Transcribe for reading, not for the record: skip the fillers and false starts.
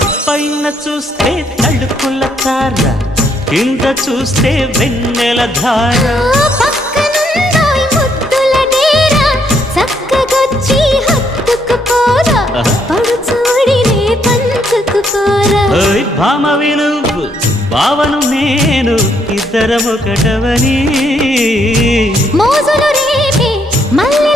పైన చూస్తే తడుకుల తార, కింద చూస్తే వెన్నెల ధార. పక్కనుందోయ్ ముద్దుల డేరా, చక్కగొచ్చి హత్తుకుపోరా, పడుచూడినే పంచుకుపోరా. భామ వినువు భావను నేను, ఇద్దరమొకటవని మోజులు రేపే మల్లె